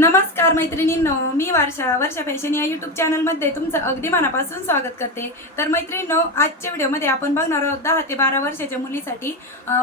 नमस्कार मैत्रिणींनो मी वर्षा वर्षा फॅशन या यूट्यूब चॅनलमध्ये तुमचं अगदी मनापासून स्वागत करते. तर मैत्रिणींनो आजच्या व्हिडिओमध्ये आपण बघणार आहोत दहा ते बारा वर्षाच्या मुलीसाठी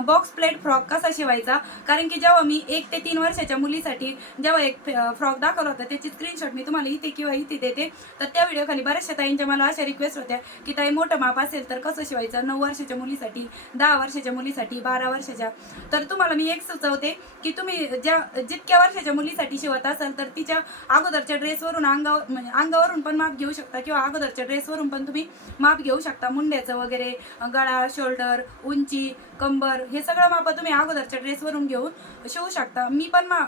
बॉक्स प्लेट फ्रॉक कसा शिवायचा? कारण की जेव्हा मी एक ते तीन वर्षाच्या मुलीसाठी जेव्हा एक फ्रॉक दाखवला होता त्याची स्क्रीनशॉट मी तुम्हाला इथे किंवा इथे देते. तर त्या व्हिडिओखाली बऱ्याचशा ताईंच्या मला अशा रिक्वेस्ट होत्या की ताई मोठं माप असेल तर कसं शिवायचं? नऊ वर्षाच्या मुलीसाठी दहा वर्षाच्या मुलीसाठी बारा वर्षाच्या? तर तुम्हाला मी एक सुचवते की तुम्ही ज्या जितक्या वर्षाच्या मुलीसाठी शिवत असाल तर तिच्या अगोदरच्या ड्रेसवरून अंगावर म्हणजे अंगावरून पण माप घेऊ शकता किंवा अगोदरच्या ड्रेसवरून पण तुम्ही माप घेऊ शकता. मुंड्याचं वगैरे गळा शोल्डर उंची कंबर हे सगळं माप तुम्ही अगोदरच्या ड्रेसवरून घेऊन शिवू शकता. मी पण मा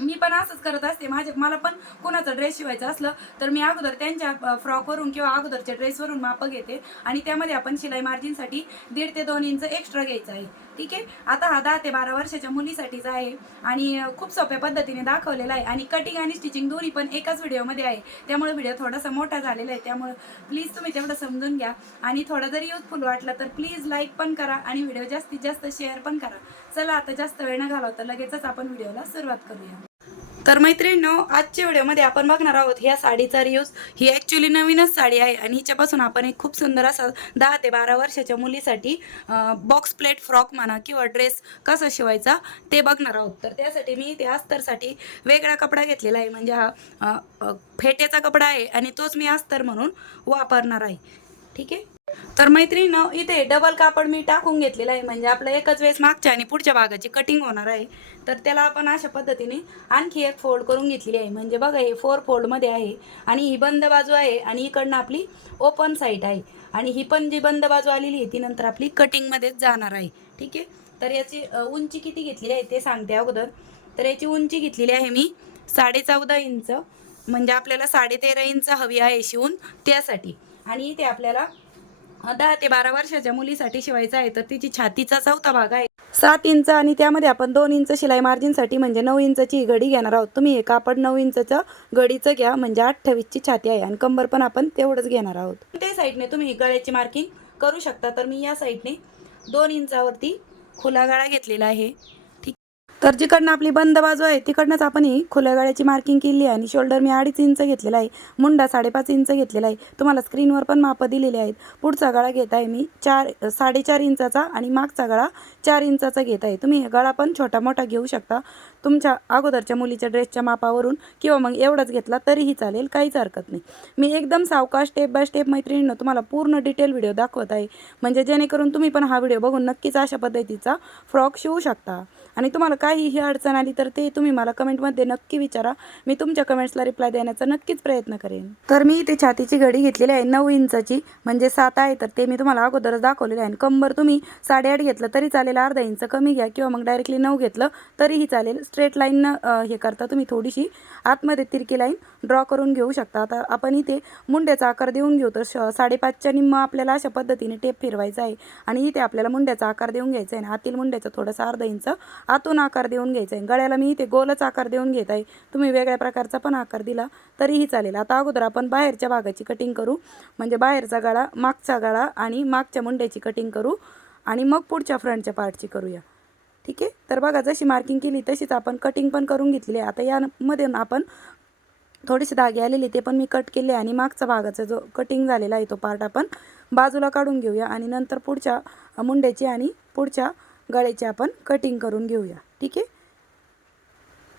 मी पण असंच करत असते. माझ्या मला पण कोणाचा ड्रेस शिवायचा असलं तर मी अगोदर त्यांच्या फ्रॉकवरून किंवा अगोदरच्या ड्रेसवरून माप घेते. आणि त्यामध्ये आपण शिलाई मार्जिनसाठी दीड ते दोन इंच एक्स्ट्रा घ्यायचं आहे. ठीक आहे? आता हा दहा ते बारा वर्षाच्या मुलीसाठीचा आहे आणि खूप सोप्या पद्धतीने दाखवलेला आहे आणि कटिंग आणि स्टिचिंग दोन्ही पण एकाच व्हिडिओमध्ये आहे. त्यामुळे व्हिडिओ थोडासा मोठा झालेला आहे. त्यामुळे प्लीज तुम्ही तेवढं समजून घ्या आणि थोडा जरी युजफुल वाटला तर प्लीज लाईक पण करा आणि व्हिडिओ जास्तीत जास्त शेअर पण करा. चला आता जास्त वेळ न घालवता लगेचच आपण व्हिडिओला सुरुवात करूया. तर मैत्रिणींनो आजच्या व्हिडिओमध्ये आपण बघणार आहोत ह्या साडीचा रियूज ही ॲक्च्युली नवीनच साडी आहे आणि हिच्यापासून आपण एक खूप सुंदर असा दहा ते बारा वर्षाच्या मुलीसाठी बॉक्स प्लेट फ्रॉक म्हणा किंवा ड्रेस कसा शिवायचा ते बघणार आहोत. तर त्यासाठी मी त्या अस्तरसाठी वेगळा कपडा घेतलेला आहे. म्हणजे हा फेट्याचा कपडा आहे आणि तोच मी अस्तर म्हणून वापरणार आहे. ठीक आहे? तर मैत्रिणीनं इथे डबल कापड मी टाकून घेतलेलं आहे. म्हणजे आपलं एकच वेळेस मागच्या आणि पुढच्या भागाची कटिंग होणार आहे. तर त्याला आपण अशा पद्धतीने आणखी एक फोल्ड करून घेतलेली आहे. म्हणजे बघा हे फोर फोल्डमध्ये आहे आणि ही बंद बाजू आहे आणि इकडनं आपली ओपन साईड आहे. आणि ही पण जी बंद बाजू आलेली आहे ती नंतर आपली कटिंगमध्येच जाणार आहे. ठीक आहे? तर याची उंची किती घेतलेली आहे ते सांगते अगोदर. तर याची उंची घेतलेली आहे मी साडे चौदा इंच. म्हणजे आपल्याला साडे तेरा इंच हवी आहे शिवून त्यासाठी. आणि इथे आपल्याला दहा ते बारा वर्षाच्या मुलीसाठी शिवायचा आहे तर तिची छातीचा चौथा भाग आहे. सात इंच आणि त्यामध्ये आपण दोन इंच शिलाई मार्जिनसाठी म्हणजे नऊ इंचची घडी घेणार आहोत. तुम्ही हे कापड नऊ इंचचं घडीचं घ्या म्हणजे अठ्ठावीसची छाती आहे. आणि कंबर पण आपण तेवढंच घेणार आहोत. त्या साईडने तुम्ही गळ्याची मार्किंग करू शकता. तर मी या साईडने दोन इंचावरती खुला गळा घेतलेला आहे. तर जिकडनं आपली बंद बाजू आहे तिकडनंच आपण ही खुल्या गळ्याची मार्किंग केली आहे आणि शोल्डर मी अडीच इंच घेतलेला आहे. मुंडा साडेपाच इंच घेतलेला आहे. तुम्हाला स्क्रीनवर पण मापं दिलेली आहेत. पुढचा गळा घेत आहे मी चार साडेचार इंचाचा आणि मागचा गळा चार इंचाचा घेत आहे. तुम्ही हे गळा पण छोटा मोठा घेऊ शकता. तुमच्या अगोदरच्या मुलीच्या ड्रेसच्या मापावरून किंवा मग एवढाच घेतला तरीही चालेल काहीच हरकत नाही. मी एकदम सावकाश स्टेप बाय स्टेप मैत्रिणीनं तुम्हाला पूर्ण डिटेल व्हिडिओ दाखवत आहे. म्हणजे जेणेकरून तुम्ही पण हा व्हिडिओ बघून नक्कीच अशा पद्धतीचा फ्रॉक शिवू शकता. आणि तुम्हाला काहीही अडचण आली तर ते तुम्ही मला कमेंटमध्ये नक्की विचारा. मी तुमच्या कमेंट्सला रिप्लाय देण्याचा नक्कीच प्रयत्न करेन. तर मी ते छातीची घडी घेतलेली आहे नऊ इंचाची म्हणजे सात आहे तर ते मी तुम्हाला अगोदरच दाखवलेलं आहे. आणि कंबर तुम्ही साडेआठ घेतलं तरी चालेल अर्धा इंच कमी घ्या किंवा मग डायरेक्टली नऊ घेतलं तरीही चालेल. स्ट्रेट लाईननं हे करता तुम्ही थोडीशी आतमध्ये तिरकी लाईन ड्रॉ करून घेऊ शकता. आता आपण इथे मुंड्याचा आकार देऊन घेऊ. तर श साडेपाचच्या निम्म आपल्याला अशा पद्धतीने टेप फिरवायचा आहे. आणि इथे आपल्याला मुंड्याचा आकार देऊन घ्यायचा आहे. आणि आतील मुंड्याचा थोडासा अर्धा इंच आतून आकार देऊन घ्यायचा आहे. गळ्याला मी इथे गोलच आकार देऊन घेत आहे. तुम्ही वेगळ्या प्रकारचा पण आकार दिला तरीही चालेल. आता अगोदर आपण बाहेरच्या भागाची कटिंग करू. म्हणजे बाहेरचा गळा मागचा गळा आणि मागच्या मुंड्याची कटिंग करू. आणि मग पुढच्या फ्रंटच्या पार्टची करूया. ठीक आहे? तर बघा जशी मार्किंग केली तशीच आपण कटिंग पण करून घेतली आहे. आता यामध्ये आपण थोडेसे धागे आलेले ते पण मी कट केले आणि मागचा भागाचा जो कटिंग झालेला आहे तो पार्ट आपण बाजूला काढून घेऊया आणि नंतर पुढच्या मुंड्याची आणि पुढच्या गळ्याची आपण कटिंग करून घेऊया. ठीक आहे?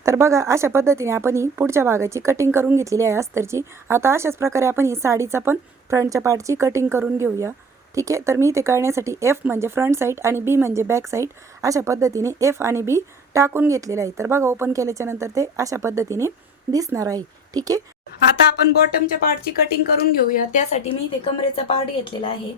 तर बघा अशा पद्धतीने आपण ही पुढच्या भागाची कटिंग करून घेतलेली आहे अस्तरची आता अशाच प्रकारे आपण ही साडीचा पण फ्रंटच्या पार्टची कटिंग करून घेऊया. ठीक आहे? तर मी ते कळण्यासाठी एफ म्हणजे फ्रंट साईड आणि बी म्हणजे बॅक साईड अशा पद्धतीने एफ आणि बी टाकून घेतलेलं आहे तर बघा ओपन केल्याच्यानंतर ते अशा पद्धतीने दिसणार आहे. ठीक आहे? आता आपण बॉटमच्या पार्टची कटिंग करून घेऊया. त्यासाठी मी इथे कमरेचा पार्ट घेतलेला आहे.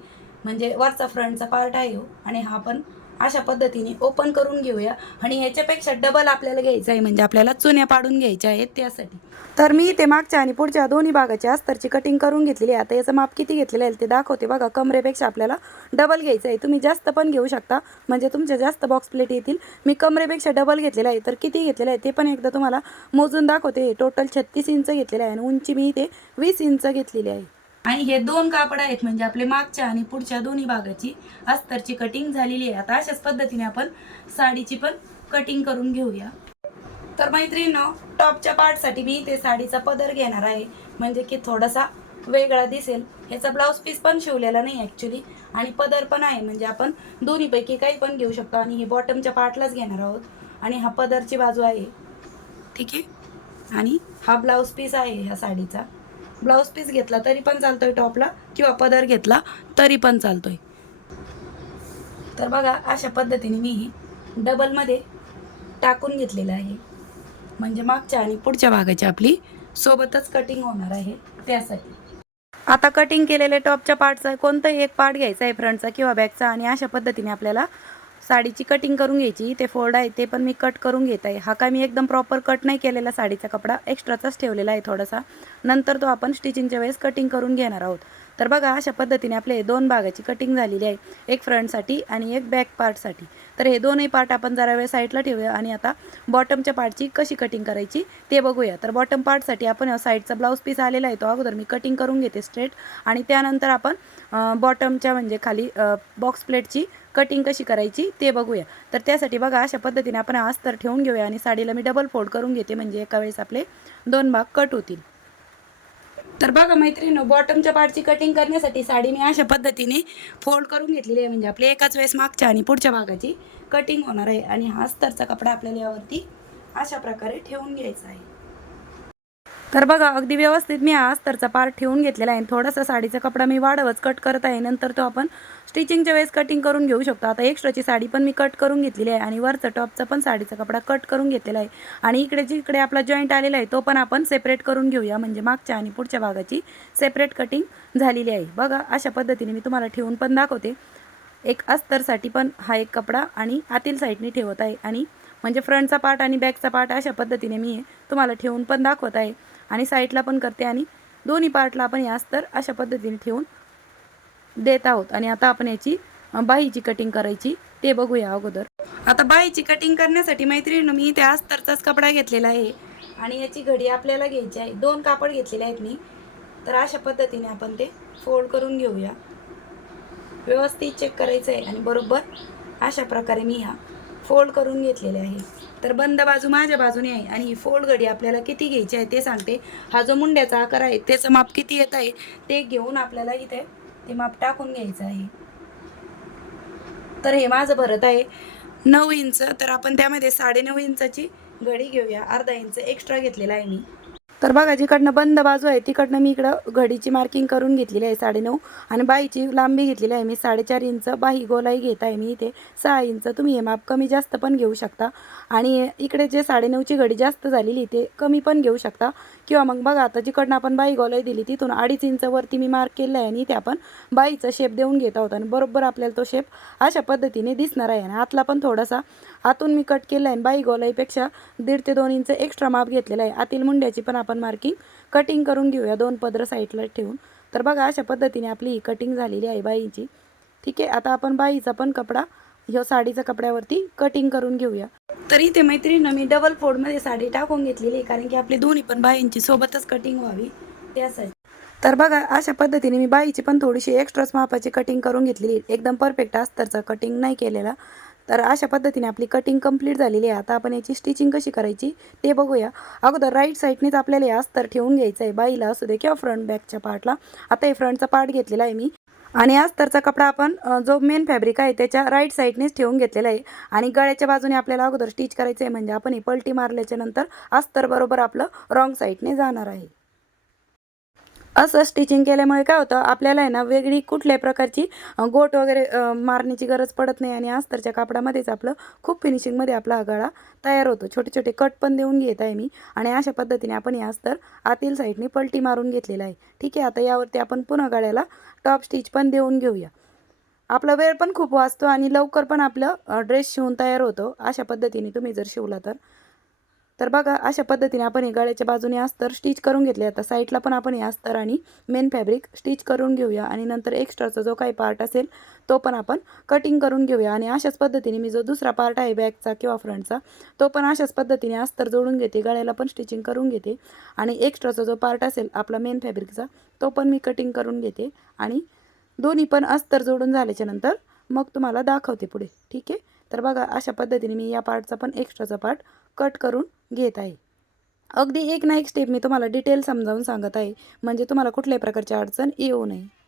म्हणजे वरचा फ्रंटचा पार्ट आहे हो. आणि हा पण अशा पद्धतीने ओपन करून घेऊया. आणि ह्याच्यापेक्षा डबल आपल्याला घ्यायचं आहे. म्हणजे आपल्याला चुन्या पाडून घ्यायच्या आहेत त्यासाठी. तर मी ते मागच्या आणि पुढच्या दोन्ही भागाची अस्तरची कटिंग करून घेतलेली आहे. आता याचं माप किती घेतलेलं आहे ते दाखवते बघा. कमरेपेक्षा आपल्याला डबल घ्यायचं आहे. तुम्ही जास्त पण घेऊ शकता. म्हणजे तुमच्या जास्त बॉक्स प्लेट येतील. मी कमरेपेक्षा डबल घेतलेलं आहे. तर किती घेतलेलं आहे ते पण एकदा तुम्हाला मोजून दाखवते. टोटल छत्तीस इंच घेतलेलं आहे. आणि उंची मी इथे वीस इंच घेतलेली आहे. आणि हे दोन कापड आहेत म्हणजे आपले मागच्या आणि पुढच्या दोन्ही भागाची. अस्तरची कटिंग झालेली आहे. आता अशाच पद्धतीने आपण साडीची पण कटिंग करून घेऊया. तर मैत्रिणींनो टॉपच्या पार्टसाठी मी इथे साडीचा पदर घेणार आहे. म्हणजे की थोडासा वेगळा दिसेल. ह्याचा ब्लाऊज पीस पण शिवलेला नाही ॲक्च्युली आणि पदर पण आहे म्हणजे आपण दोन्हीपैकी काही पण घेऊ शकतो. आणि हे बॉटमच्या पार्टलाच घेणार आहोत. आणि हा पदरची बाजू आहे. ठीक आहे? आणि हा ब्लाऊज पीस आहे ह्या साडीचा. ब्लाऊज पीस घेतला तरी पण चालतोय टॉपला किंवा पदर घेतला तरी पण चालतोय. तर बघा अशा पद्धतीने मी डबलमध्ये टाकून घेतलेलं आहे. म्हणजे मागच्या आणि पुढच्या भागाची आपली सोबतच कटिंग होणार आहे त्यासाठी. आता कटिंग केलेले टॉपच्या पार्टचा कोणताही एक पार्ट घ्यायचा आहे फ्रंटचा किंवा बॅकचा आणि अशा पद्धतीने आपल्याला साडीची कटिंग करून घ्यायची. ते फोल्ड आहे ते पण मी कट करून घेत आहे. हा काय मी एकदम प्रॉपर कट नाही केलेला साडीचा कपडा. एक्स्ट्राचाच ठेवलेला आहे थोडासा. नंतर तो आपण स्टिचिंगच्या वेळेस कटिंग करून घेणार आहोत. तर बघा अशा पद्धतीने आपले हे दोन भागाची कटिंग झालेली आहे. एक फ्रंटसाठी आणि एक बॅक पार्टसाठी तर हे दोनही पार्ट आपण जरा वेळ साईडला ठेवूया आणि आता बॉटमच्या पार्टची कशी कटिंग करायची ते बघूया. तर बॉटम पार्टसाठी आपण साईडचा ब्लाऊज पीस आलेला आहे तो अगोदर मी कटिंग करून घेते स्ट्रेट आणि त्यानंतर आपण बॉटमच्या म्हणजे खाली बॉक्स प्लेटची कटिंग कशी करायची ते बघूया. तर त्यासाठी बघा अशा पद्धतीने आपण अस्तर ठेवून घेऊया आणि साडीला मी डबल फोल्ड करून घेते. म्हणजे एका वेळेस आपले दोन भाग कट होतील. तर बघा मैत्रिणी बॉटमच्या पार्टची कटिंग करण्यासाठी साडी मी अशा पद्धतीने फोल्ड करून घेतलेली आहे. म्हणजे आपली एकाच वेळेस मागच्या आणि पुढच्या भागाची कटिंग होणार आहे. आणि हा अस्तरचा कपडा आपल्याला यावरती अशा प्रकारे ठेवून घ्यायचा आहे. तर बघा अगदी व्यवस्थित मी हा अस्तरचा पार्ट ठेवून घेतलेला आहे थोडासा साडीचा कपडा मी वाढवच कट करत आहे. नंतर तो आपण स्टिचिंगच्या वेळेस कटिंग करून घेऊ शकतो. आता एक्स्ट्राची साडी पण मी कट करून घेतलेली आहे आणि वरचा टॉपचा पण साडीचा कपडा कट करून घेतलेला आहे. आणि इकडे जिकडे आपला जॉईंट आलेला आहे तो पण आपण सेपरेट करून घेऊया. म्हणजे मागच्या आणि पुढच्या भागाची सेपरेट कटिंग झालेली आहे. बघा अशा पद्धतीने मी तुम्हाला ठेवून पण दाखवते. एक अस्तरसाठी पण हा एक कपडा आणि आतील साईडने ठेवत आहे. आणि म्हणजे फ्रंटचा पार्ट आणि बॅकचा पार्ट अशा पद्धतीने मी तुम्हाला ठेवून पण दाखवत आहे. आणि साईडला पण करते आणि दोन्ही पार्टला आपण यास अस्तर अशा पद्धतीने ठेवून देत आहोत. आणि आता आपण याची बाईची बाहीची कटिंग करायची ते बघूया अगोदर. आता बाहीची कटिंग करण्यासाठी मैत्रिणी मी त्या अस्तरचाच कपडा घेतलेला आहे. आणि याची घडी आपल्याला घ्यायची आहे. दोन कापड घेतलेले आहेत मी. तर अशा पद्धतीने आपण ते फोल्ड करून घेऊया. व्यवस्थित चेक करायचं आहे. आणि बरोबर अशा प्रकारे मी ह्या फोल्ड करून घेतलेले आहे तर बंद बाजू माझ्या बाजूने आहे आणि ही फोल्ड घडी आपल्याला किती घ्यायची आहे ते सांगते. हा जो मुंड्याचा आकार आहे त्याचं माप किती येत आहे ते घेऊन आपल्याला इथे ते माप टाकून घ्यायचं आहे. तर हे माझं भरत आहे. नऊ इंच तर आपण त्यामध्ये साडेनऊ इंचाची घडी घेऊया. अर्धा इंच एक्स्ट्रा घेतलेला आहे मी. तर बघा जिकडनं बंद बाजू आहे तिकडनं मी इकडं घडीची मार्किंग करून घेतलेली आहे साडेनऊ. आणि बाईची लांबी घेतलेली आहे मी साडेचार इंच. बाही गोलाई घेत आहे मी इथे सहा इंच. तुम्ही हे माप कमी जास्त पण घेऊ शकता. आणि इकडे जे साडेनऊची घडी जास्त झालेली ते कमी पण घेऊ शकता. किंवा मग बघा आता जिकडनं आपण बाई गोलाई दिली तिथून अडीच इंचवरती मी मार्क केलं आहे आणि इथे आपण बाईचा शेप देऊन घेत आहोत. आणि बरोबर आपल्याला तो शेप अशा पद्धतीने दिसणार आहे. आणि आतला पण थोडासा आतून मी कट केलं आहे आणि बाई गोलाईपेक्षा दीड ते दोन इंच एक्स्ट्रा माप घेतलेला आहे. आतील मुंड्याची पण आपण मार्किंग कटिंग करून घेऊया दोन पदर साईडला ठेवून. तर बघा अशा पद्धतीने आपली ही कटिंग झालेली आहे बाईची. ठीक आहे आता आपण बाईचा पण कपडा ह्यो साडीच्या कपड्यावरती कटिंग करून घेऊया. तर इथे मैत्रिणीनं मी डबल फोडमध्ये साडी टाकून घेतलेली आहे कारण की आपली दोन्ही पण बाईंची सोबतच कटिंग व्हावी. त्यासाठी तर बघा अशा पद्धतीने मी बाईची पण थोडीशी एक्स्ट्राच मापाची कटिंग करून घेतलेली एकदम परफेक्ट अस्तरचा कटिंग नाही केलेला. तर अशा पद्धतीने आपली कटिंग कंप्लीट झालेली आहे. आता आपण याची स्टिचिंग कशी करायची ते बघूया. अगोदर राईट साईडनेच आपल्याला हे अस्तर ठेवून घ्यायचं आहे बाईला असू दे किंवा फ्रंट बॅकच्या पार्टला आता हे फ्रंटचा पार्ट घेतलेला आहे मी. आणि अस्तरचा कपडा आपण जो मेन फॅब्रिक आहे त्याच्या राईट साईडनेच ठेवून घेतलेला आहे. आणि गळ्याच्या बाजूने आपल्याला अगोदर स्टिच करायचं आहे म्हणजे आपण ही पलटी मारल्याच्या नंतर अस्तर बरोबर आपलं रॉंग साईडने जाणार आहे. असं स्टिचिंग केल्यामुळे काय होतं आपल्याला आहे ना वेगळी कुठल्याही प्रकारची गोट वगैरे मारण्याची गरज पडत नाही आणि अस्तरच्या कापडामध्येच आपलं खूप फिनिशिंगमध्ये आपला हा गळा तयार होतो. छोटे छोटे कट पण देऊन घेत आहे मी आणि अशा पद्धतीने आपण हे अस्तर आतील साईडने पलटी मारून घेतलेला आहे. ठीक आहे आता यावरती आपण पुन्हा गळ्याला टॉप स्टिच पण देऊन घेऊया. आपला वेळ पण खूप वाचतो आणि लवकर पण आपलं ड्रेस शिवून तयार होतो. अशा पद्धतीने तुम्ही जर शिवला तर तर बघा अशा पद्धतीने आपण हे गळ्याच्या बाजूने अस्तर स्टिच करून घेतले. आता साईडला पण आपण हे अस्तर आणि मेन फॅब्रिक स्टिच करून घेऊया आणि नंतर एक्स्ट्राचा जो काही पार्ट असेल तो पण आपण कटिंग करून घेऊया. आणि अशाच पद्धतीने मी जो दुसरा पार्ट आहे बॅकचा किंवा फ्रंटचा तो पण अशाच पद्धतीने अस्तर जोडून घेते गळ्याला पण स्टिचिंग करून घेते. आणि एक्स्ट्राचा जो पार्ट असेल आपला मेन फॅब्रिकचा तो पण मी कटिंग करून घेते. आणि दोन्ही पण अस्तर जोडून झाल्याच्यानंतर मग तुम्हाला दाखवते पुढे. ठीक आहे? तर बघा अशा पद्धतीने मी या पार्टचा पण एक्स्ट्राचा पार्ट कट करून घेत आहे. अगदी एक ना एक स्टेप मी तुम्हाला डिटेल समजावून सांगत आहे. म्हणजे तुम्हाला कुठल्याही प्रकारची अडचण येऊ नये.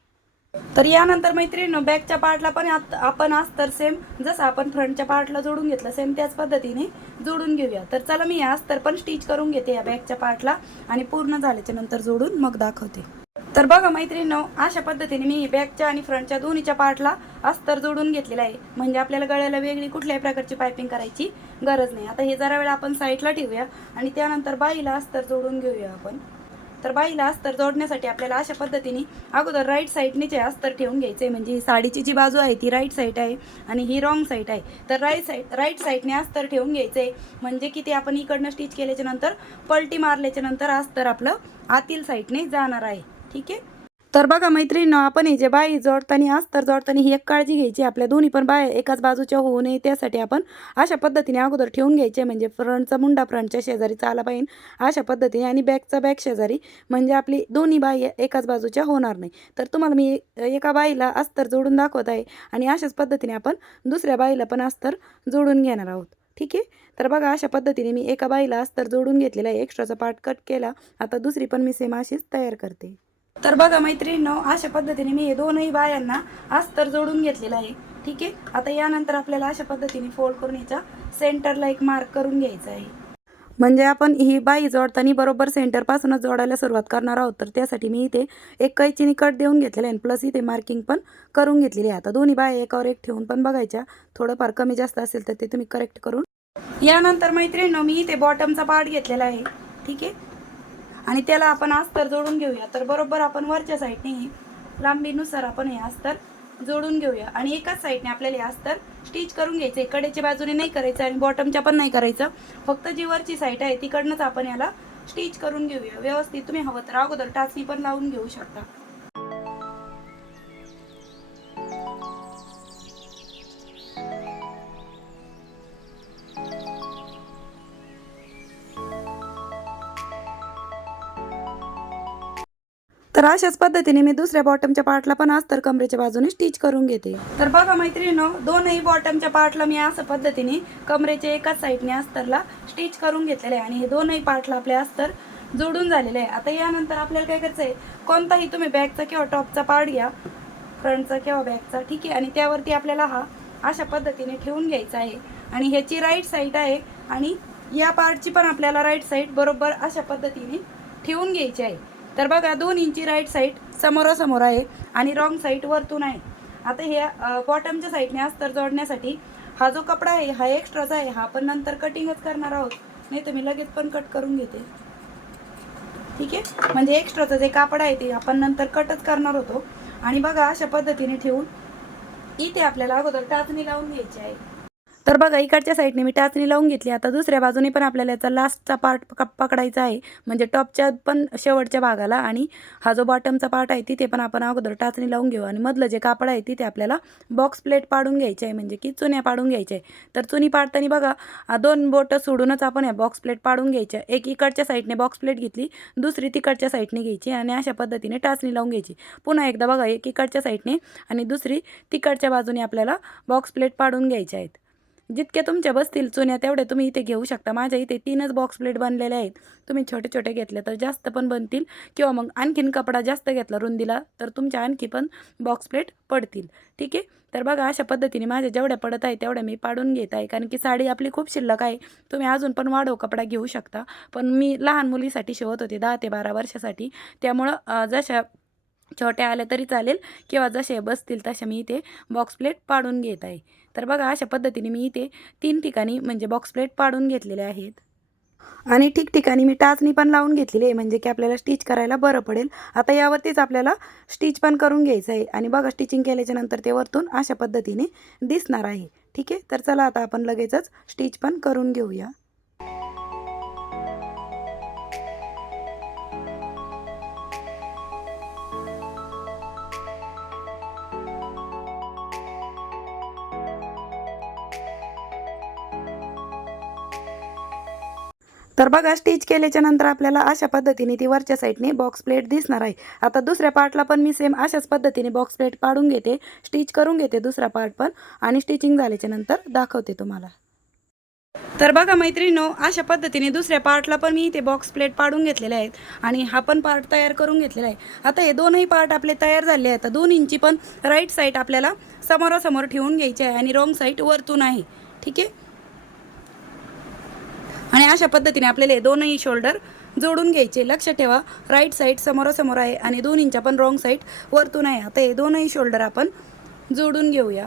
तर यानंतर मैत्रिणी बॅकच्या पार्टला पण आत- आपण तर सेम जसं आपण फ्रंटच्या पार्टला जोडून घेतलं सेम त्याच पद्धतीने जोडून घेऊया. तर चला मी आज तर पण स्टिच करून घेते या बॅकच्या पार्टला आणि पूर्ण झाल्याच्यानंतर जोडून मग दाखवते. तर बघा मैत्रिणीनो अशा पद्धतीने मी बॅकच्या आणि फ्रंटच्या दोन्हीच्या पार्टला अस्तर जोडून घेतलेलं आहे. म्हणजे आपल्याला गळ्याला वेगळी कुठल्याही प्रकारची पायपिंग करायची गरज नाही. आता हे जरा वेळ आपण साईडला ठेवूया आणि त्यानंतर बाईला अस्तर जोडून घेऊया आपण. तर बाईला अस्तर जोडण्यासाठी आपल्याला अशा पद्धतीने अगोदर राईट साईडनेचे अस्तर ठेवून घ्यायचे म्हणजे ही साडीची जी बाजू आहे ती राईट साईड आहे आणि ही रॉंग साईड आहे. तर राईट साईड राईट साईडने अस्तर ठेवून घ्यायचं आहे म्हणजे की ते आपण इकडनं स्टिच केल्याच्यानंतर पलटी मारल्याच्या नंतर अस्तर आपलं आतील साईडने जाणार आहे. ठीक आहे? तर बघा मैत्रिणी आपण हे जे बाई जोडताना अस्तर जोडताना ही एक काळजी घ्यायची आपल्या दोन्ही पण बाय एकाच बाजूच्या होऊ नये त्यासाठी आपण अशा पद्धतीने अगोदर ठेवून घ्यायचे. म्हणजे फ्रंटचा मुंडा फ्रंटच्या शेजारी चाला पाहिजे अशा पद्धतीने आणि बॅकचा बॅक शेजारी. म्हणजे आपली दोन्ही बाई एकाच बाजूच्या होणार नाही. तर तुम्हाला मी एका बाईला अस्तर जोडून दाखवत आहे आणि अशाच पद्धतीने आपण दुसऱ्या बाईला पण अस्तर जोडून घेणार आहोत. ठीक आहे? तर बघा अशा पद्धतीने मी एका बाईला अस्तर जोडून घेतलेला आहे. एक्स्ट्राचा पार्ट कट केला. आता दुसरी पण मी सेम अशीच तयार करते. तर बघा मैत्रिणींनो अशा पद्धतीने मी हे दोनही बायांना अस्तर जोडून घेतलेलं आहे. ठीक आहे? आता यानंतर आपल्याला अशा पद्धतीने फोल्ड करून याच्या सेंटरला एक मार्क करून घ्यायचा आहे. म्हणजे आपण ही बाई जोडताना बरोबर सेंटरपासूनच जोडायला सुरुवात करणार आहोत. तर त्यासाठी मी इथे एक कैचीने कट देऊन घेतलेलं आहे प्लस इथे मार्किंग पण करून घेतलेली आहे. आता दोन्ही बाया एकावर एक ठेवून पण बघायच्या. थोडंफार कमी जास्त असेल तर ते तुम्ही करेक्ट करून. यानंतर मैत्रिणींनो मी इथे बॉटमचा पार्ट घेतलेला आहे. ठीक आहे? आणि त्याला आपण अस्तर जोडून घेऊया. तर बरोबर आपण वरच्या साईडने लांबीनुसार आपण हे अस्तर जोडून घेऊया. आणि एकाच साईडने आपल्याला हे अस्तर स्टिच करून घ्यायचं आहे. कडेच्या बाजूने नाही करायचं आणि बॉटमच्या पण नाही करायचं. फक्त जी वरची साईड आहे तिकडनंच आपण याला स्टिच करून घेऊया. व्यवस्थित तुम्ही हवं तर अगोदर टाचणी पण लावून घेऊ शकता. तर अशाच पद्धतीने मी दुसऱ्या बॉटमच्या पार्टला पण अस्तर कमरेच्या बाजूने स्टिच करून घेते. तर बघा मैत्रिणीनो दोनही बॉटमच्या पार्टला मी असं पद्धतीने कमरेच्या एकाच साईडने अस्तरला स्टिच करून घेतलेले आहे आणि हे दोनही पार्टला आपले अस्तर जोडून झालेले आहे. आता यानंतर आपल्याला काय करायचं आहे कोणताही तुम्ही बॅगचा किंवा टॉपचा पार्ट घ्या फ्रंटचा किंवा बॅगचा ठीक आहे? आणि त्यावरती आपल्याला हा अशा पद्धतीने ठेवून घ्यायचा आहे. आणि ह्याची राईट साईड आहे आणि या पार्टची पण आपल्याला राईट साईड बरोबर अशा पद्धतीने ठेवून घ्यायची आहे. तर बघा दोन इंची राईट साईड समोरासमोर आहे आणि रॉंग साईड वरतून आहे. आता हे बॉटमच्या साईडने अस्तर जोडण्यासाठी हा जो कपडा आहे हा एक्स्ट्राचा आहे हा आपण नंतर कटिंगच करणार आहोत. नाही तर मी लगेच पण कट करून घेते. ठीक आहे? म्हणजे एक्स्ट्राचं जे कापड आहे ते आपण नंतर कटच करणार होतो. आणि बघा अशा पद्धतीने ठेवून इथे आपल्याला अगोदर टाचणी लावून घ्यायची आहे. तर बघा इकडच्या साईडने मी टाचणी लावून घेतली. आता दुसऱ्या बाजूने पण आपल्याला याचा लास्टचा पार्ट पकडायचा आहे. म्हणजे टॉपच्या पण शेवटच्या भागाला आणि हा जो बॉटमचा पार्ट आहे तिथे पण आपण अगोदर टाचणी लावून घेऊ. आणि मधलं जे कापड आहे तिथे आपल्याला बॉक्स प्लेट पाडून घ्यायचे आहे. म्हणजे की चुन्या पाडून घ्यायच्या आहे. तर चुनी पाडताना बघा दोन बोटं सोडूनच आपण या बॉक्स प्लेट पाडून घ्यायच्या एक इकडच्या साईडने बॉक्स प्लेट घेतली दुसरी तिकडच्या साईडने घ्यायची आणि अशा पद्धतीने टाचणी लावून घ्यायची. पुन्हा एकदा बघा एक इकडच्या साईडने आणि दुसरी तिकडच्या बाजूने आपल्याला बॉक्स प्लेट पाडून घ्यायच्या आहेत. जितक्या तुमच्या बसतील चुन्या तेवढ्या तुम्ही इथे घेऊ शकता. माझ्या इथे तीनच बॉक्स प्लेट बनलेले आहेत. तुम्ही छोटे छोटे घेतले तर जास्त पण बनतील. किंवा मग आणखीन कपडा जास्त घेतला रुंदीला तर तुमच्या आणखी पण बॉक्स प्लेट पडतील. ठीक आहे? तर बघा अशा पद्धतीने माझ्या जेवढ्या पडत आहे तेवढ्या मी पाडून घेत आहे. कारण की साडी आपली खूप शिल्लक आहे. तुम्ही अजून पण वाढव कपडा घेऊ शकता. पण मी लहान मुलीसाठी शिवत होते दहा ते बारा वर्षासाठी. त्यामुळं जशा छोट्या आल्या तरी चालेल. किंवा जसे बसतील तशा मी इथे बॉक्स प्लेट पाडून घेत आहे. तर बघा अशा पद्धतीने मी इथे तीन ठिकाणी म्हणजे बॉक्स प्लेट पाडून घेतलेले आहेत. आणि ठिकठिकाणी मी टाचणी पण लावून घेतलेली आहे म्हणजे की आपल्याला स्टिच करायला बरं पडेल. आता यावरतीच आपल्याला स्टिच पण करून घ्यायचं आहे आणि बघा स्टिचिंग केल्याच्यानंतर ते वरतून अशा पद्धतीने दिसणार आहे. ठीक आहे? तर चला आता आपण लगेचच स्टिच पण करून घेऊया. तर बघा स्टिच केल्याच्यानंतर आपल्याला अशा पद्धतीने ती वरच्या साईडने बॉक्स प्लेट दिसणार आहे. आता दुसऱ्या पार्टला पण मी सेम अशाच पद्धतीने बॉक्स प्लेट पाडून घेते स्टिच करून घेते दुसरा पार्ट पण आणि स्टिचिंग झाल्याच्यानंतर दाखवते तुम्हाला. तर बघा मैत्रिणीनो अशा पद्धतीने दुसऱ्या पार्टला पण मी इथे बॉक्स प्लेट पाडून घेतलेले आहेत आणि हा पण पार्ट तयार करून घेतलेला आहे. आता हे दोनही पार्ट आपले तयार झाले आहेत. दोन इंची पण राईट साईड आपल्याला समोरासमोर ठेवून घ्यायची आहे आणि रॉंग साईड वरतून आहे. ठीक आहे? आणि अशा पद्धतीने आपल्याला हे दोनही शोल्डर जोडून घ्यायचे. लक्ष ठेवा. राईट साईड समोरासमोर आहे आणि दोन इंच पण रॉंग साईड वरतून आहे. आता हे दोनही शोल्डर आपण जोडून घेऊया.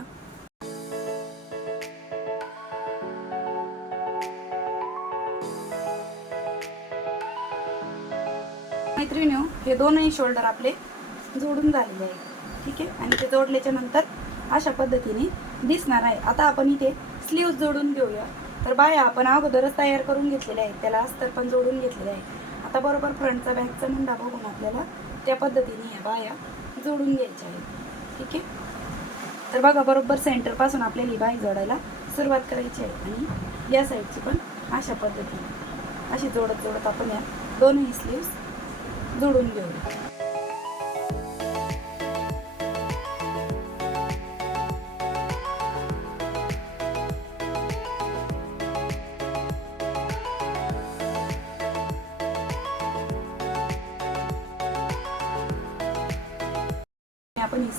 मैत्रिणी हे दोनही शोल्डर आपले जोडून झालेले आहे ठीक आहे? आणि ते जोडल्याच्या नंतर अशा पद्धतीने दिसणार आहे. आता आपण इथे स्लीव्ह जोडून घेऊया. तर बाया आपण अगोदरच तयार करून घेतलेले आहेत. त्याला अस्तर पण जोडून घेतलेले आहे. आता बरोबर फ्रंटचा बॅकचा मुंडा बघून आपल्याला त्या पद्धतीने या बाया जोडून घ्यायच्या आहेत. ठीक आहे? तर बघा बरोबर सेंटरपासून आपल्याला ही बाई जोडायला सुरुवात करायची आहे. आणि या साईडची पण अशा पद्धतीने. अशी जोडत जोडत आपण या दोनही स्लीव्स जोडून घेऊया.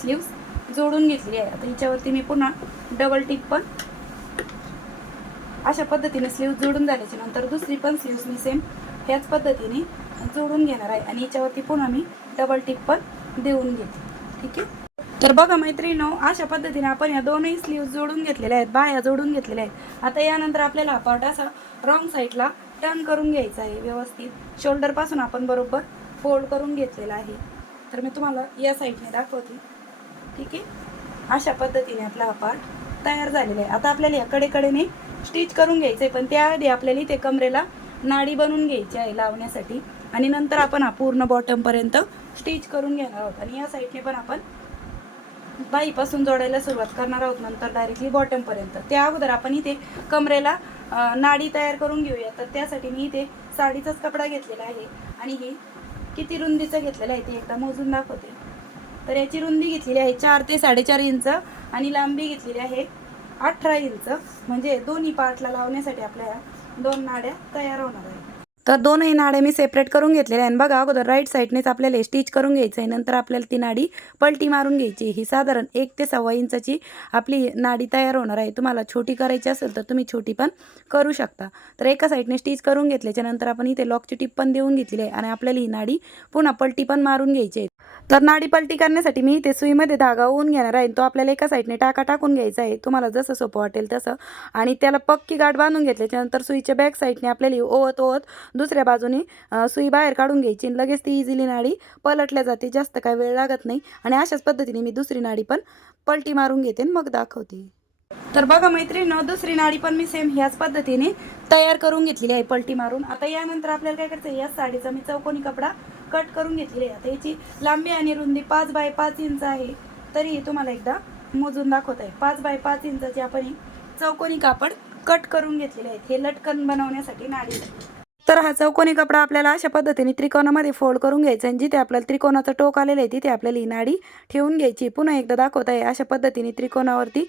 स्लीव्स जोडून घेतली आहे. आता हिच्यावरती मी पुन्हा डबल टिप पण अशा पद्धतीने स्लीव जोडून झाल्याच्यानंतर दुसरी पण स्लीव्स मी सेम ह्याच पद्धतीने जोडून घेणार आहे. आणि याच्यावरती पुन्हा मी डबल टिप पण देऊन घेते. ठीक आहे? तर बघा मैत्रिणी अशा पद्धतीने आपण या दोनही स्लीव जोडून घेतलेल्या आहेत. बाया जोडून घेतलेल्या आहेत. आता यानंतर आपल्याला हा पार्ट असा रॉंग साईडला टर्न करून घ्यायचा आहे व्यवस्थित. शोल्डरपासून आपण बरोबर फोल्ड करून घेतलेला आहे. तर मी तुम्हाला या साईडने दाखवते. ठीक आहे? अशा पद्धतीने आपला हा पार्ट तयार झालेला आहे. आता आपल्याला या कडेकडेने स्टिच करून घ्यायचं आहे पण त्याआधी आपल्याला इथे कमरेला नाडी बनवून घ्यायची आहे लावण्यासाठी. आणि नंतर आपण हा पूर्ण बॉटमपर्यंत स्टिच करून घेणार आहोत. आणि या साईडने पण आपण बाईपासून जोडायला सुरुवात करणार आहोत नंतर डायरेक्टली बॉटमपर्यंत त्या अगोदर आपण इथे कमरेला नाडी तयार करून घेऊया. तर त्यासाठी मी इथे साडीचाच कपडा घेतलेला आहे. आणि ही किती रुंदीचं घेतलेलं आहे ते एकदा मोजून दाखवते. तर याची रुंदी घेतलेली आहे चार ते साडेचार इंच आणि लांबी घेतलेली आहे अठरा इंच. म्हणजे दोन्ही पार्टला लावण्यासाठी आपल्या दोन नाड्या तयार होणार आहेत. तर दोनही नाड्या मी सेपरेट करून घेतलेल्या आहे आणि बघा अगोदर राईट साईडनेच आपल्याला स्टिच करून घ्यायचं आहे नंतर आपल्याला ती नाडी पलटी मारून घ्यायची. ही साधारण एक ते सव्वा इंचाची आपली नाडी तयार होणार आहे. तुम्हाला छोटी करायची असेल तर तुम्ही छोटी पण करू शकता. तर एका साईडने स्टिच करून घेतल्याच्या नंतर आपण इथे लॉकची टिप पण देऊन घेतलेली आहे. आणि आपल्याला ही नाडी पुन्हा पलटी पण मारून घ्यायची आहे. तर नाडी पलटी करण्यासाठी मी इथे सुईमध्ये धागा होऊन घेणार आहे. तो आपल्याला एका साईडने टाका टाकून घ्यायचा आहे. तुम्हाला जसं सोपं वाटेल तसं. आणि त्याला पक्की गाठ बांधून घेतल्याच्या नंतर सुईच्या बॅक साईडने आपल्याला ओवत ओवत दुसऱ्या बाजूने सुई बाहेर काढून घ्यायची आणि लगेच ती इझिली नाडी पलटल्या जाते. जास्त काय वेळ लागत नाही. आणि अशाच पद्धतीने मी दुसरी नाडी पण पलटी मारून घेते आणि मग दाखवते. तर बघा मैत्रिणीनं दुसरी नाडी पण मी सेम ह्याच पद्धतीने तयार करून घेतलेली आहे पलटी मारून. आता यानंतर आपल्याला काय करायचं आहे, या साडीचा मी चौकोनी कपडा कट करून घेतलेली आहे. आता याची लांबी आणि रुंदी पाच बाय पाच इंच आहे. तरी तुम्हाला एकदा मोजून दाखवत आहे. पाच बाय पाच इंचाची आपण ही चौकोनी कापड कट करून घेतलेले आहेत हे लटकन बनवण्यासाठी नाडीसाठी तर हा चौकोनी कपडा आपल्याला अशा पद्धतीने त्रिकोणामध्ये फोल्ड करून घ्यायचा आणि जिथे आपल्याला त्रिकोणाचं टोक आलेलं आहे तिथे आपल्याला ही नाडी ठेवून घ्यायची पुन्हा एकदा दाखवत आहे अशा पद्धतीने त्रिकोणावरती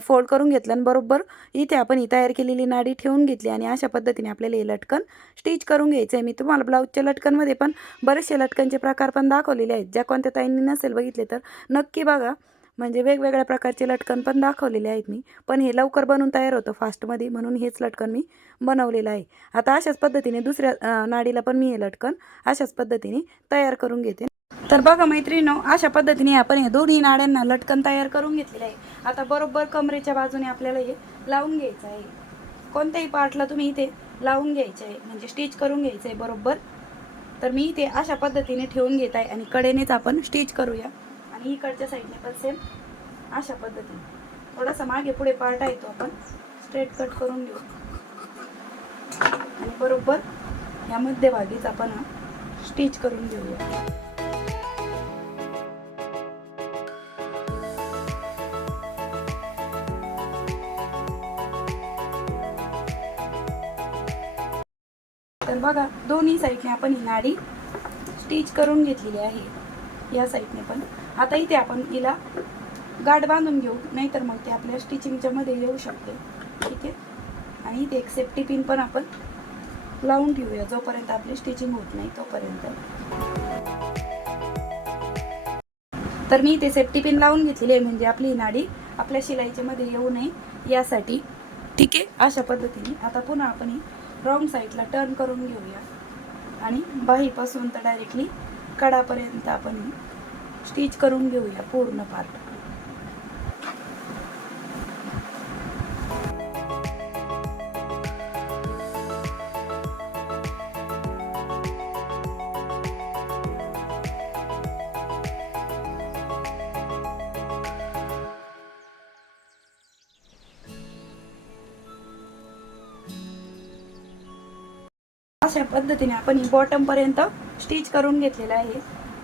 फोल्ड करून घेतलं. आणि बरोबर इथे आपण ही तयार केलेली नाडी ठेवून घेतली. आणि अशा पद्धतीने आपल्याला हे लटकन स्टिच करून घ्यायचं आहे. मी तुम्हाला ब्लाऊजच्या लटकनमध्ये पण बरेचसे लटकनचे प्रकार पण दाखवलेले आहेत. ज्या कोणत्या ताईंनी नसेल बघितले तर नक्की बघा. म्हणजे वेगवेगळ्या प्रकारचे लटकन पण दाखवलेले आहेत मी. पण हे लवकर बनवून तयार होतं फास्टमध्ये म्हणून हेच लटकन मी बनवलेलं आहे. आता अशाच पद्धतीने दुसऱ्या नाडीला पण मी हे लटकन अशाच पद्धतीने तयार करून घेते. तर बघा मैत्रिणीनो अशा पद्धतीने आपण हे दोन्ही नाड्यांना लटकन तयार करून घेतलेलं आहे. आता बरोबर कमरेच्या बाजूने आपल्याला हे लावून घ्यायचं आहे. कोणत्याही पार्टला तुम्ही इथे लावून घ्यायचं आहे म्हणजे स्टिच करून घ्यायचं आहे बरोबर. तर मी इथे अशा पद्धतीने ठेवून घेत आहे आणि कडेनेच आपण स्टिच करूया. आणि इकडच्या साईडने पण सेम अशा पद्धतीने. थोडासा मागे पुढे पार्ट आहे तो आपण स्ट्रेट कट करून घेऊ. आणि बरोबर या मध्यभागीच आपण स्टिच करून घेऊया. तर बघा दोन्ही साईडने आपण ही नाडी स्टिच करून घेतलेली आहे. या साईडने पण. आता इथे आपण हिला गाठ बांधून घेऊ नाहीतर मग ते आपल्या स्टिचिंगच्या मध्ये येऊ शकते. ठीक आहे? आणि इथे एक सेफ्टी पिन पण आपण लावून ठेवूया जोपर्यंत आपली स्टिचिंग होत नाही तोपर्यंत. तर मी इथे सेफ्टी पिन लावून घेतलेली आहे म्हणजे आपली नाडी आपल्या शिलाईच्या मध्ये येऊ नये यासाठी. ठीक आहे? अशा पद्धतीने आता पुन्हा आपण ही रॉंग साईडला टर्न करून घेऊया. आणि बाहीपासून तर डायरेक्टली कडापर्यंत आपण स्टिच करून घेऊया पूर्ण पार्ट अशा पद्धतीने आपण ही बॉटम पर्यंत स्टिच करून घेतलेलं आहे.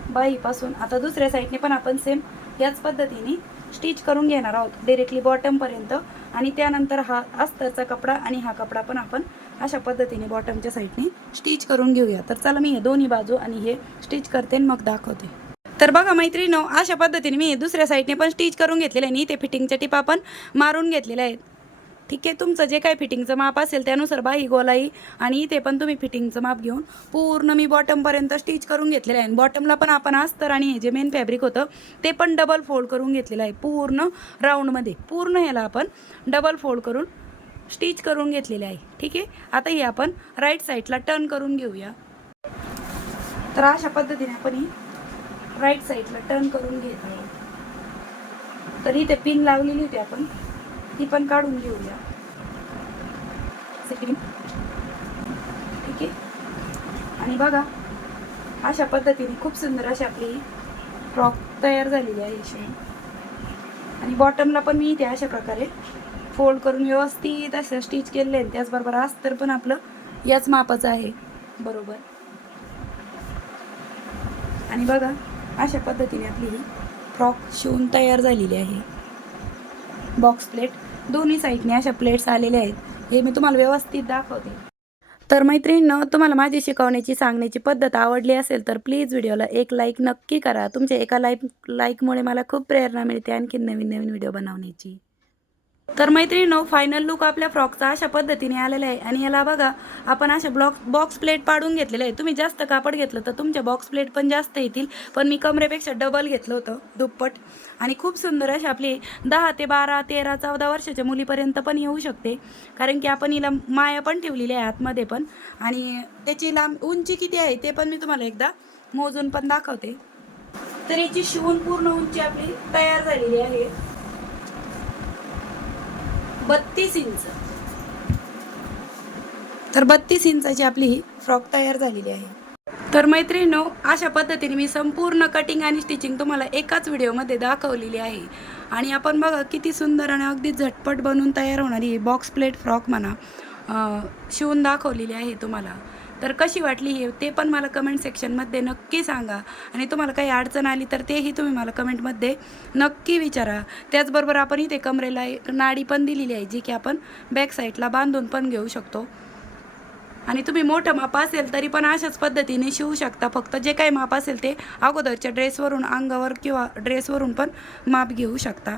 बाईपासून. आता दुसऱ्या साईडने पण आपण सेम याच पद्धतीने स्टिच करून घेणार आहोत डिरेक्टली बॉटमपर्यंत आणि त्यानंतर हा अस्तरचा कपडा आणि हा कपडा पण आपण अशा पद्धतीने बॉटमच्या साईडने स्टिच करून घेऊया. तर चला मी हे दोन्ही बाजू आणि हे स्टिच करते आणि मग दाखवते. तर बघा मैत्रिणी अशा पद्धतीने मी दुसऱ्या साईडने पण स्टिच करून घेतलेलं आहे आणि ते फिटिंगच्या टिपा पण मारून घेतलेल्या आहेत. ठीक आहे तुमचं जे काही फिटिंगचं माप असेल त्यानुसार बाही गोलाई आणि इथे पण तुम्ही फिटिंगचं माप घेऊन पूर्ण मी बॉटमपर्यंत स्टिच करून घेतलेलं आहे. बॉटमला पण आपण अस्तर आणि हे जे मेन फॅब्रिक होतं ते पण डबल फोल्ड करून घेतलेलं आहे. पूर्ण राऊंडमध्ये पूर्ण ह्याला आपण डबल फोल्ड करून स्टिच करून घेतलेले आहे. ठीक आहे? आता हे आपण राईट साईडला टर्न करून घेऊया. तर अशा पद्धतीने आपण ही राईट साईडला टर्न करून घेत आहोत. तर इथे पिन लावलेली होती आपण. ती पण काढून घेऊया. ठीक आहे? आणि बघा अशा पद्धतीने खूप सुंदर अशी आपली फ्रॉक तयार झालेली आहे शिवून आणि बॉटमला पण मी इथे अशा प्रकारे फोल्ड करून व्यवस्थित असं स्टिच केलेलं आहे. त्याचबरोबर अस्तर पण आपलं याच मापाचं आहे. बरोबर? आणि बघा अशा पद्धतीने आपली ही फ्रॉक शिवून तयार झालेली आहे. बॉक्स प्लेट दोन्ही साईडने अशा प्लेट्स आलेल्या आहेत. हे मी तुम्हाला व्यवस्थित दाखवते. तर मैत्रिणीनं तुम्हाला माझी शिकवण्याची सांगण्याची पद्धत आवडली असेल तर प्लीज व्हिडिओला एक लाईक नक्की करा. तुमच्या एका लाईक लाईकमुळे मला खूप प्रेरणा मिळते आणखी नवीन नवीन व्हिडिओ बनवण्याची. तर मैत्रिणीनो फायनल लुक आपल्या फ्रॉकचा अशा पद्धतीने आलेला आहे. आणि याला बघा आपण अशा ब्लॉक बॉक्स प्लेट पाडून घेतलेले आहे. तुम्ही जास्त कापड घेतलं तर तुमच्या बॉक्स प्लेट पण जास्त येतील. पण मी कमरेपेक्षा डबल घेतलं होतं दुप्पट. आणि खूप सुंदर अशी आपली दहा ते बारा तेरा चौदा वर्षाच्या मुलीपर्यंत पण येऊ शकते. कारण की आपण हिला माया पण ठेवलेली आहे आतमध्ये पण. आणि त्याची लांब उंची किती आहे ते पण मी तुम्हाला एकदा मोजून पण दाखवते. तर याची शिवून पूर्ण उंची आपली तयार झालेली आहे. बत्तीस इंच. तर बत्तीस इंचाची आपली ही फ्रॉक तयार झालेली आहे. तर मैत्रिणीनो अशा पद्धतीने मी संपूर्ण कटिंग आणि स्टिचिंग तुम्हाला एकाच व्हिडिओमध्ये दाखवलेली आहे. आणि आपण बघा किती सुंदर आणि अगदी झटपट बनवून तयार होणारी बॉक्स प्लेट फ्रॉक म्हणा शिवून दाखवलेली आहे तुम्हाला. तर कशी वाटली हे ते पण मला कमेंट सेक्शनमध्ये नक्की सांगा. आणि तुम्हाला काही अडचण आली तर तेही तुम्ही मला कमेंटमध्ये नक्की विचारा. त्याचबरोबर आपण इथे कमरेला एक नाडी पण दिलेली आहे जी की आपण बॅक साईडला बांधून पण घेऊ शकतो. आणि तुम्ही मोठं माप असेल तरी पण अशाच पद्धतीने शिवू शकता. फक्त जे काही माप असेल ते अगोदरच्या ड्रेसवरून अंगावर किंवा ड्रेसवरून पण माप घेऊ शकता.